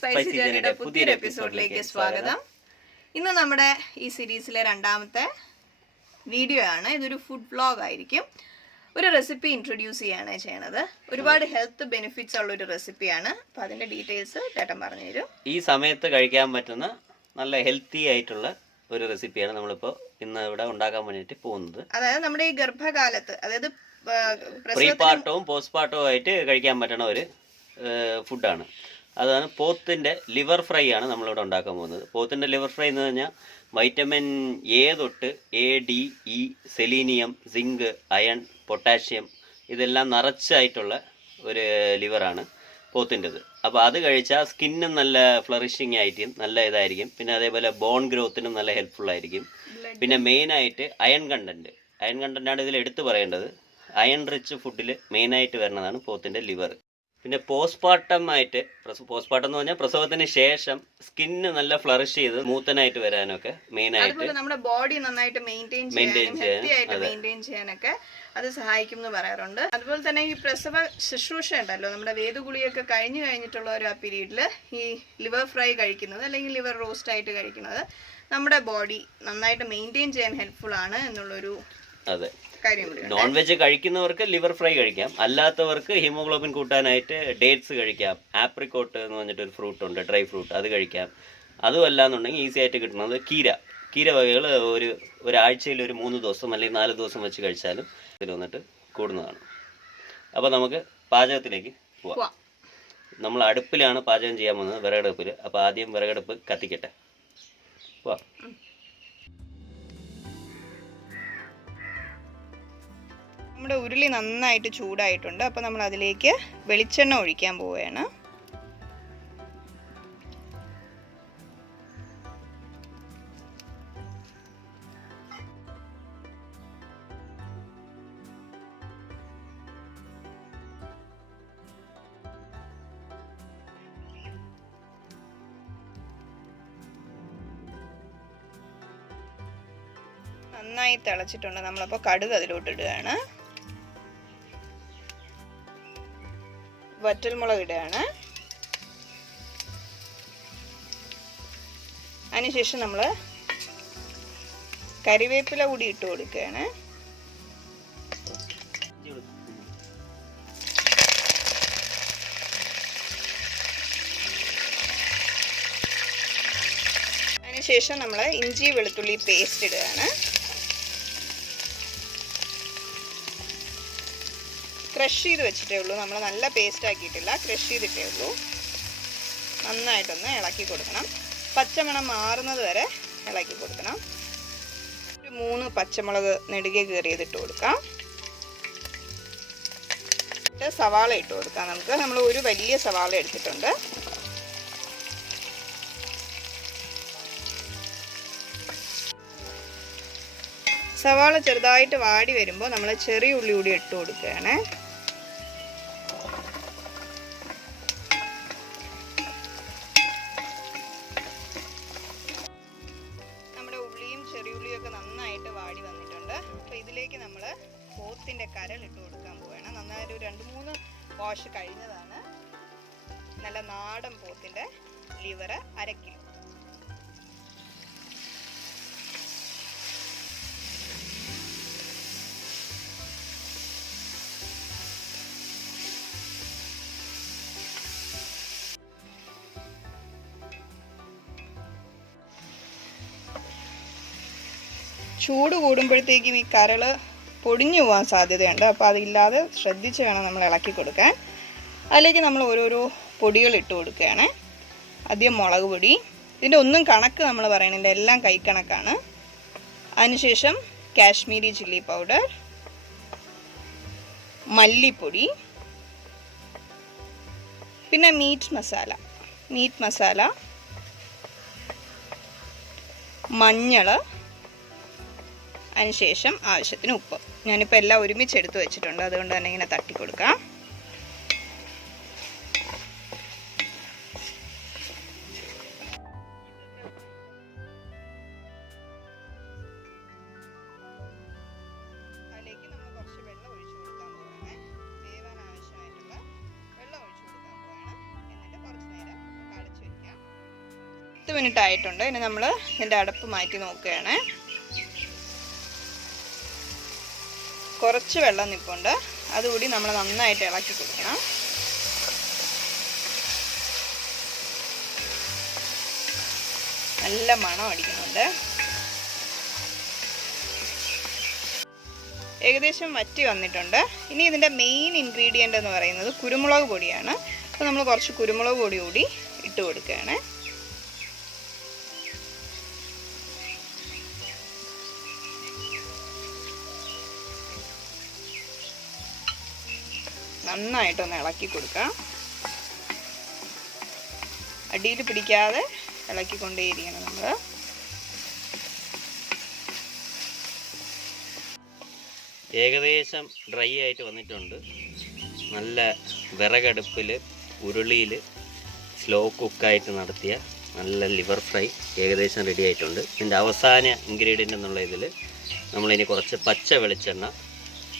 Spicy ജേണിയുടെ പുതിയൊരു എപ്പിസോഡിലേക്ക് സ്വാഗതം. ഇന്ന് നമ്മുടെ ഈ സീരീസിലെ രണ്ടാമത്തെ വീഡിയോ ആണ്. ഇതൊരു ഫുഡ് വ്ലോഗ് ആയിരിക്കും. ഒരു റെസിപ്പി ഇൻട്രൊഡ്യൂസ് ചെയ്യാണ് ചെയ്യണത്. ഒരുപാട് ഹെൽത്ത് ബെനിഫിറ്റ്സ് ഉള്ള ഒരു റെസിപ്പിയാണ്. അപ്പോൾ അതിന്റെ ഡീറ്റെയിൽസ് ചേട്ടൻ പറഞ്ഞു തരും. ഈ സമയത്ത് കഴിക്കാൻ പറ്റുന്ന നല്ല ഹെൽത്തി ആയിട്ടുള്ള ഒരു റെസിപ്പിയാണ് നമ്മളിപ്പോൾ ഇന്ന് ഇവിടെ ഉണ്ടാക്കാൻ വേണ്ടിയിട്ട് പോകുന്നത്. അതായത് നമ്മുടെ ഈ ഗർഭകാലത്ത്, അതായത് പ്രീപാർട്ടവും പോസ്റ്റ്പാർട്ടവും ആയിട്ട് കഴിക്കാൻ പറ്റുന്ന ഒരു ഫുഡാണ്. അതാണ് പോത്തിൻ്റെ ലിവർ ഫ്രൈ ആണ് നമ്മളിവിടെ ഉണ്ടാക്കാൻ പോകുന്നത്. പോത്തിൻ്റെ ലിവർ ഫ്രൈ എന്ന് പറഞ്ഞാൽ വൈറ്റമിൻ എ തൊട്ട് A, D, E, selenium, zinc, iron, potassium ഇതെല്ലാം നിറച്ചായിട്ടുള്ള ഒരു ലിവറാണ് പോത്തിൻ്റെത്. അപ്പോൾ അത് കഴിച്ചാൽ സ്കിന്നും നല്ല ഫ്ലറിഷിങ് ആയിട്ടും നല്ല ഇതായിരിക്കും. പിന്നെ അതേപോലെ ബോൺ ഗ്രോത്തിനും നല്ല ഹെൽപ്ഫുൾ ആയിരിക്കും. പിന്നെ മെയിനായിട്ട് അയൺ കണ്ടൻ്റാണ് ഇതിൽ എടുത്തു പറയേണ്ടത്. അയൺ റിച്ച് ഫുഡിൽ മെയിനായിട്ട് വരുന്നതാണ് പോത്തിൻ്റെ ലിവർ. പിന്നെ പോസ്റ്റ്പാർട്ടം എന്ന് പറഞ്ഞാൽ പ്രസവത്തിന് ശേഷം സ്കിന്ന് നല്ല ഫ്ലറിഷ് ചെയ്ത് സ്മൂത്തനായിട്ട് വരാനൊക്കെ മെയിനായിട്ട് നമ്മുടെ ബോഡി നന്നായിട്ട് മെയിൻറ്റെയിൻ ചെയ്യാനൊക്കെ അത് സഹായിക്കും എന്ന് പറയാറുണ്ട്. അതുപോലെ തന്നെ ഈ പ്രസവ ശുശ്രൂഷ ഉണ്ടല്ലോ, നമ്മുടെ വേദഗുളിയൊക്കെ കഴിഞ്ഞിട്ടുള്ള ഒരു ആ പീരീഡിൽ ഈ ലിവർ ഫ്രൈ കഴിക്കുന്നത് അല്ലെങ്കിൽ ലിവർ റോസ്റ്റ് ആയിട്ട് കഴിക്കുന്നത് നമ്മുടെ ബോഡി നന്നായിട്ട് മെയിൻറ്റെയിൻ ചെയ്യാൻ ഹെൽപ്ഫുൾ ആണ് എന്നുള്ളൊരു നോൺ വെജ് കഴിക്കുന്നവർക്ക് ലിവർ ഫ്രൈ കഴിക്കാം. അല്ലാത്തവർക്ക് ഹീമോഗ്ലോബിൻ കൂട്ടാനായിട്ട് ഡേറ്റ്സ് കഴിക്കാം. ആപ്രിക്കോട്ട് എന്ന് പറഞ്ഞിട്ടൊരു ഫ്രൂട്ട് ഉണ്ട്, ഡ്രൈ ഫ്രൂട്ട്, അത് കഴിക്കാം. അതും അല്ലാന്നുണ്ടെങ്കിൽ ഈസി ആയിട്ട് കിട്ടുന്നത് കീര വകകൾ ഒരാഴ്ചയിൽ ഒരു 3 ദിവസം അല്ലെങ്കിൽ 4 ദിവസം വെച്ച് കഴിച്ചാലും ഇതിൽ വന്നിട്ട് കൂടുന്നതാണ്. അപ്പോൾ നമുക്ക് പാചകത്തിലേക്ക് പോവാം. നമ്മൾ അടുപ്പിലാണ് പാചകം ചെയ്യാൻ പോകുന്നത്, വിറകടുപ്പിൽ. അപ്പോൾ ആദ്യം വിറകടുപ്പ് കത്തിക്കട്ടെ. പോവാം. നമ്മുടെ ഉരുളി നന്നായിട്ട് ചൂടായിട്ടുണ്ട്. അപ്പോൾ നമ്മൾ അതിലേക്ക് വെളിച്ചെണ്ണ ഒഴിക്കാൻ പോവുകയാണ്. നന്നായി തിളച്ചിട്ടുണ്ട്. നമ്മളപ്പോൾ കടുക് അതിലോട്ട് ഇടുകയാണ്. വറ്റൽമുളക് ഇടുകയാണ്. അതിനുശേഷം നമ്മൾ കരിവേപ്പില കൂടി ഇട്ട് കൊടുക്കുകയാണ്. അതിനുശേഷം നമ്മൾ ഇഞ്ചി വെളുത്തുള്ളി പേസ്റ്റ് ഇടുകയാണ്. ക്രഷ് ചെയ്ത് വെച്ചിട്ടേ ഉള്ളൂ, നമ്മൾ നല്ല പേസ്റ്റ് ആക്കിയിട്ടില്ല, ക്രഷ് ചെയ്തിട്ടേ ഉള്ളൂ. നന്നായിട്ടൊന്ന് ഇളക്കി കൊടുക്കണം. പച്ചമണം മാറുന്നത് വരെ ഇളക്കി കൊടുക്കണം. ഒരു 3 പച്ചമുളക് നെടുകെ കീറിയതിട്ട് കൊടുക്കാം. സവാള ഇട്ട് കൊടുക്കാം. നമ്മൾ ഒരു വലിയ സവാള എടുത്തിട്ടുണ്ട്. സവാള ചെറുതായിട്ട് വാടി വരുമ്പോൾ നമ്മൾ ചെറിയ ഉള്ളി കൂടി ഇട്ട് കൊടുക്കുകയാണ്. നമ്മുടെ ഉള്ളിയും ചെറിയ ഉള്ളിയൊക്കെ നന്നായിട്ട് വാടി വന്നിട്ടുണ്ട്. അപ്പോൾ ഇതിലേക്ക് നമ്മൾ പോത്തിൻ്റെ കരൾ ഇട്ട് കൊടുക്കാൻ പോവുകയാണ്. നന്നായിട്ട് 2-3 വാഷ് കഴിഞ്ഞതാണ്. നല്ല നാടൻ പോത്തിൻ്റെ ലിവർ 1/2 കിലോ. ചൂട് കൂടുമ്പോഴത്തേക്കും ഈ കരൾ പൊടിഞ്ഞു പോകാൻ സാധ്യതയുണ്ട്. അപ്പോൾ അതില്ലാതെ ശ്രദ്ധിച്ച് വേണം നമ്മൾ ഇളക്കി കൊടുക്കാൻ. അതിലേക്ക് നമ്മൾ ഓരോരോ പൊടികൾ ഇട്ട് കൊടുക്കുകയാണ്. ആദ്യം മുളക് പൊടി. ഇതിൻ്റെ ഒന്നും കണക്ക് നമ്മൾ പറയണില്ല, എല്ലാം കൈക്കണക്കാണ്. അതിനുശേഷം കാശ്മീരി ചില്ലി പൗഡർ, മല്ലിപ്പൊടി, പിന്നെ മീറ്റ് മസാല, മഞ്ഞൾ, അതിനുശേഷം ആവശ്യത്തിന് ഉപ്പ്. ഞാനിപ്പോൾ എല്ലാം ഒരുമിച്ച് എടുത്ത് വെച്ചിട്ടുണ്ട്, അതുകൊണ്ട് തന്നെ ഇങ്ങനെ തട്ടി കൊടുക്കാം. അതിലേക്ക് നമ്മൾ കുറച്ച് വെള്ളം ഒഴിച്ചു കൊടുക്കാൻ 10 മിനിറ്റ് ആയിട്ടുണ്ട്. ഇനി നമ്മൾ ഇതിൻ്റെ അടപ്പ് മാറ്റി നോക്കുകയാണ്. കുറച്ച് വെള്ളം നിൽപ്പുണ്ട്, അതുകൂടി നമ്മൾ നന്നായിട്ട് ഇളക്കി കൊടുക്കണം. നല്ല മണം അടിക്കുന്നുണ്ട്. ഏകദേശം വറ്റി വന്നിട്ടുണ്ട്. ഇനി ഇതിൻ്റെ മെയിൻ ഇൻഗ്രീഡിയൻ്റ് എന്ന് പറയുന്നത് കുരുമുളക് പൊടിയാണ്. അപ്പോൾ നമ്മൾ കുറച്ച് കുരുമുളക് പൊടി കൂടി ഇട്ട് കൊടുക്കുകയാണ്. നന്നായിട്ടൊന്ന് ഇളക്കി കൊടുക്കാം. അടിയിൽ പിടിക്കാതെ ഇളക്കിക്കൊണ്ടേയിരിക്കണം നമ്മൾ. ഏകദേശം ഡ്രൈ ആയിട്ട് വന്നിട്ടുണ്ട്. നല്ല വിറകടുപ്പിൽ ഉരുളിയിൽ സ്ലോ കുക്കായിട്ട് നടത്തിയ നല്ല ലിവർ ഫ്രൈ ഏകദേശം റെഡി ആയിട്ടുണ്ട്. ഇതിൻ്റെ അവസാന ഇൻഗ്രീഡിയൻ്റ് എന്നുള്ള ഇതിൽ നമ്മളിനി കുറച്ച് പച്ച വെളിച്ചെണ്ണ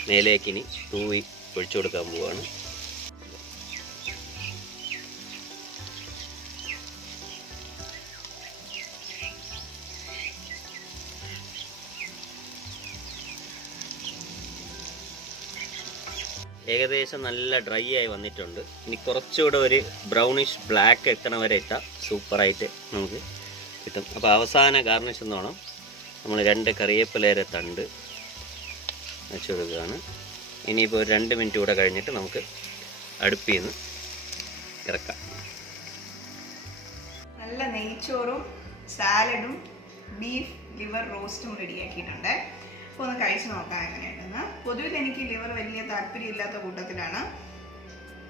മേലേക്കിനി തൂവി ഒഴിച്ചു കൊടുക്കാൻ പോവുകയാണ്. ഏകദേശം നല്ല ഡ്രൈ ആയി വന്നിട്ടുണ്ട്. ഇനി കുറച്ചുകൂടെ ഒരു ബ്രൗണിഷ് ബ്ലാക്ക് എത്തണ വരെ ഇട്ടാൽ സൂപ്പറായിട്ട് നമുക്ക് കിട്ടും. അപ്പോൾ അവസാന ഗാർണിഷ് എന്നോണം നമ്മൾ 2 കറിവേപ്പിലയുടെ തണ്ട് വെച്ച് കൊടുക്കുകയാണ്. ഇനിയിപ്പോൾ 2 മിനിറ്റ് കൂടെ കഴിഞ്ഞിട്ട് നമുക്ക് അടുപ്പിൽ നിന്ന് ഇറക്കാം. നല്ല നെയ്ച്ചോറും സാലഡും ബീഫ് ലിവർ റോസ്റ്റും റെഡിയാക്കിയിട്ടുണ്ട്. അപ്പോൾ ഒന്ന് കഴിച്ച് നോക്കാം എങ്ങനെയുണ്ടെന്ന്. പൊതുവിൽ എനിക്ക് ലിവർ വലിയ താല്പര്യമില്ലാത്ത കൂട്ടത്തിലാണ്.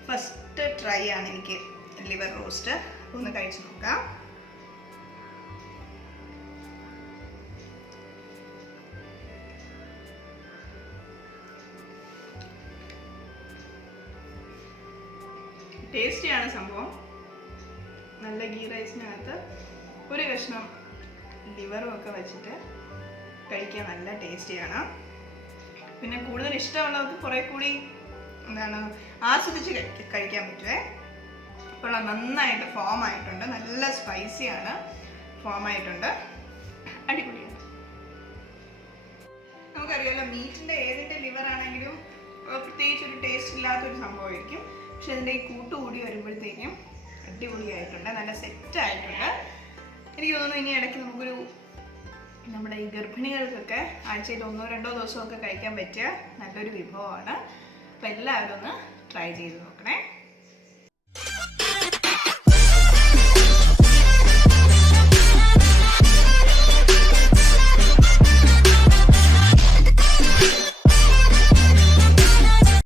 ഫസ്റ്റ് ട്രൈ ആണ് എനിക്ക് ലിവർ റോസ്റ്റ്. അപ്പോൾ ഒന്ന് കഴിച്ച് നോക്കാം. ടേസ്റ്റിയാണ് സംഭവം. നല്ല ഗീ റൈസിനകത്ത് ഒരു കഷ്ണം ലിവറും ഒക്കെ വെച്ചിട്ട് കഴിക്കാൻ നല്ല ടേസ്റ്റിയാണ്. പിന്നെ കൂടുതൽ ഇഷ്ടമുള്ളവർക്ക് കുറേ കൂടി ആസ്വദിച്ച് കഴിക്കാൻ പറ്റുമേ. അപ്പോൾ നന്നായിട്ട് ഫോം ആയിട്ടുണ്ട്. നല്ല സ്പൈസിയാണ്, ഫോം ആയിട്ടുണ്ട്, അടിപൊളിയാണ്. നമുക്കറിയാലോ മീറ്റിൻ്റെ ഏതിൻ്റെ ലിവർ ആണെങ്കിലും പ്രത്യേകിച്ച് ഒരു ടേസ്റ്റ് ഇല്ലാത്തൊരു സംഭവമായിരിക്കും. പക്ഷെ അതിൻ്റെ ഈ കൂട്ടുകൂടി വരുമ്പോഴത്തേക്കും അടിപൊളിയായിട്ടുണ്ട്, നല്ല സെറ്റായിട്ടുണ്ട്. എനിക്ക് തോന്നുന്നു ഇനി ഇടയ്ക്ക് നമുക്കൊരു നമ്മുടെ ഈ ഗർഭിണികൾക്കൊക്കെ ആഴ്ചയിൽ 1-2 ദിവസമൊക്കെ കഴിക്കാൻ പറ്റിയ നല്ലൊരു വിഭവമാണ്. അപ്പോൾ എല്ലാവരും ഒന്ന് ട്രൈ ചെയ്ത് നോക്കണേ.